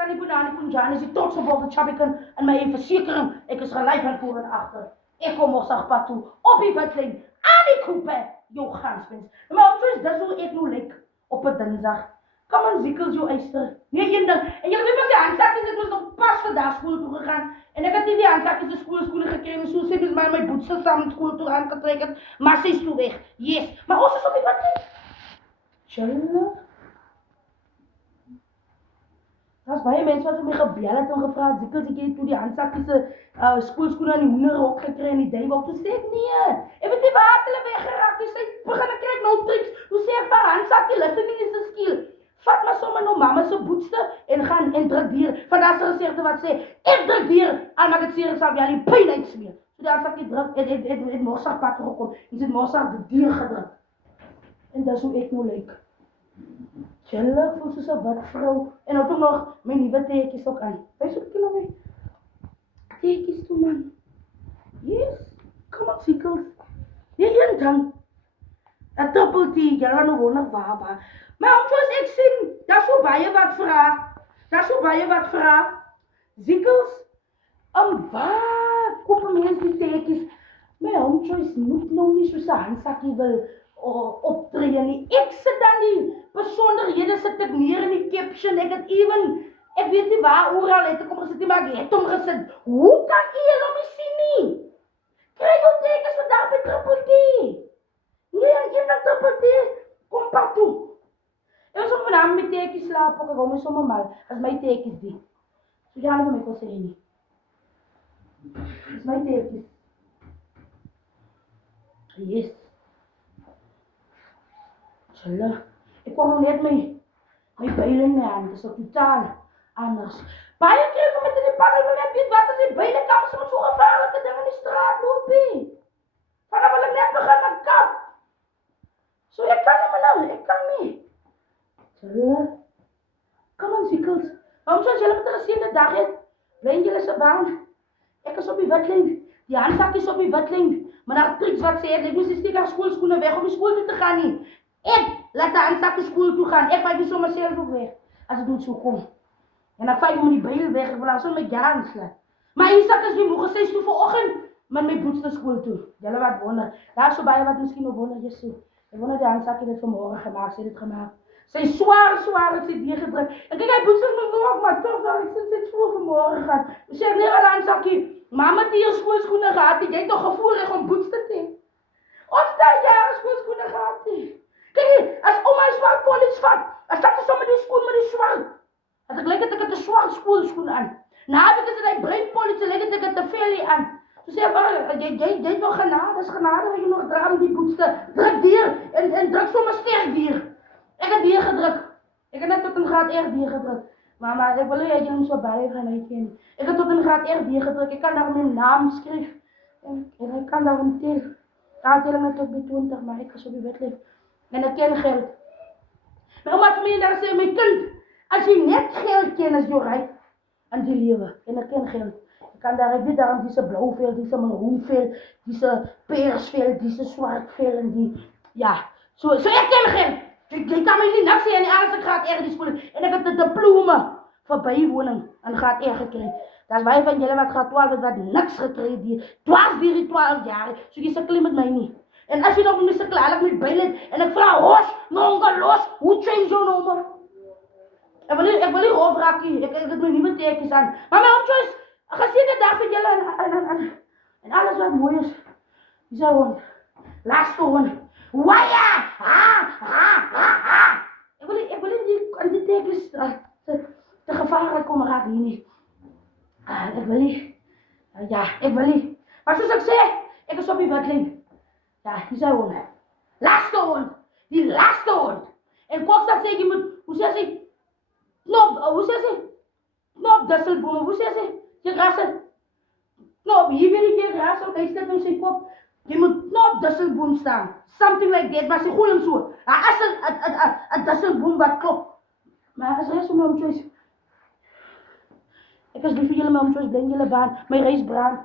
Sunny Bonani Punjani is die trots op de Chabikan en mij even verzekeren, ik is gelijk aan voor en achter. Ik kom Mossagpad toe, op die wetling, aan die koepen, jou ganspens. Maar ons dat zo ik nu lik, op het dinsdag. Kom aan ziekels jou eister. Nee, je dan. En jullie weten die aanzakjes, ik was nog pas vandaag school toe gegaan. En ik had die aanzakjes de school gekregen, zo ze is maar mijn boetsen samen school toe aangetrokken. Maar ze is toe weg, yes. Maar ons is op die wetling. Tjallah. Daar's baie mense wat vir my gebel het en gevra het, "Ziekels, ek het toe die handsakkies se skoolskoene aan die hoenderhok gekry en die duiwel." Toe sê ek, "Nee, ek weet nie waar het hulle weggeraak het. Sy begin kry nou tricks." Toe sê ek, "Vir handsakkie, listening is 'n skill. Vat maar sommer nou mamma se boetste en gaan en druk deur." Van daardie gesegde wat sê, "Ek druk deur, al maak dit seer sal jy die pyn uitsmeer." So die handsakkie druk het Mossagpad toe gekom. Dis het Mossag die deur gedruk. En dis hoe ek nou lyk. Tjallah, voel soos 'n wat vrou. En nou toch nog my nuwe teetjies ook aan. Wys ook nie na my teetjies toe, man. Yes, kom op, Ziekels. Nee, een dan. 'n dubbeltjie, jy gaan nou wonder waar. Maar omdat ek sien, daar's so baie wat vra. Ziekels, waar koop mense die teetjies? My hometoys moet nou nie soos 'n handsakkie wil optree nie. Ek sit dan die besonderhede sit ek neer in die caption. Ek weet nie waar oral het ek hom gesit nie, maar ek het hom gesit. Hoe kan jy hom nie sien nie? Kry jou tekens vandag by Triple T. Nee, jy met Triple T. Kom pak toe. Ek was ook vanavond met tekens slaap, ook ek hou my sommer mal, as my tekens die. So jy gaan vir my kon sê nie. As my tekens. Yes. Tjallah, ek kwam nou net my byle in my hand, dis ook totaal anders. Baie keer van met in die panel wil net weet wat as die byle kam so gevaarlike ding in die straat loop nie. Vanaf wil ek net begin met kap. So ek kan nie. Tjallah, kom aan Ziekels. Waarom soos julle met 'n geseënde dag het, bly in julle se baan. Ek is op die witling, die handsakkies op die witling, maar daar tricks wat sê, ek moes die steek skoolskoene weg om die skool toe te gaan nie. Ek laat die handsakkies skool toe gaan, ek vat die sommer self ook weg, as ek moet so kom. En ek vat hom in die byl weg, ek wil al so my jaren slaan. Maar Isak is nie moeg, sy is toe vanoggend met my boets na skool toe. Julle wat wonder, daar is so baie wat miskien nog wonder, Jesu. Ek wonder die handsakkie dit vanmorgen gemaakt, sy het dit gemaakt. Sy is zwaar, het sy neergedruk. En kyk, hy boets my ook, maar toch, ek sê, sy het voor vanmorgen gehad. Sy sê, nee, wat handsakkie, mama het hier skoolskoene gehad, jy het nog gevoel reg om boets te teen. Ons het jare skoolskoene gehad, nie. Kijk, as oma een zwart polies vat, as dat is sommer die skoen met die zwart. As ek lyk het ek het 'n swart skoolskoen aan. Nou heb ek het 'n bruin polies, lyk het ek het 'n velie aan. So sê jy het nog genade, dis genade wat jy nog dra met die boetste. Druk deur en druk sommer sterk deur. Ek het deur gedruk. Ek het net tot in graad R deur gedruk. Maar ek wil nie jy hom so baie gaan uitken. Ek het tot in graad R deur gedruk. Ek kan daar my naam skryf. En ek kan daar hom tel. Daar tel ek net tot by 20, maar ek is op die wetlik. En ek ken geld. My ouma het vir my daar sê, my kind, as jy net geld ken, is jy ryk in die lewe. En ek ken geld. Ek weet daarom diese blauw vel, diese maroon vel, diese peers vel, diese zwart vel en die, ja. So ek ken geld. Jy kan my nie niks sê in die alles ek graad R die skool. En ek het 'n diploma vir bywoning in graad R gekry. Daar's baie van julle wat graad 12 het wat niks gekry het. 12 jaar. So jy sukkel met my nie. En as jy nog met my sukkel, haal ek my byl en ek vra, "Hos, nonga los, hoe change jou nommer?" Ek wil nie rof raak nie. Ek het my nuwe teetjies aan. Maar my hometoys, geseënde dag vir julle en alles wat mooi is. Dis ou hond. Laaste hond. Waya! Ha! Ek wil nie aan die teetjies te gevaarlik kom raak hier nie. Ek wil nie. Ja, ek wil nie. Maar soos ek sê, ek is op die wetling. Ja, dis ou hond. Laaste hond. Die laaste hond. En Kokstad sê jy moet, hoe sê sy? Knop disselboom, hoe sê sy? Jy grasse. Knop, hier wil jy gras, ok, hy sit nou sy kop. Jy moet knop disselboom staan. Something like that, maar sy gooi hom so. Daar is 'n disselboom wat klop. Maar ek is res om my hometoys. Ek is lief vir julle my hometoys, bly in julle baan. My reis brand.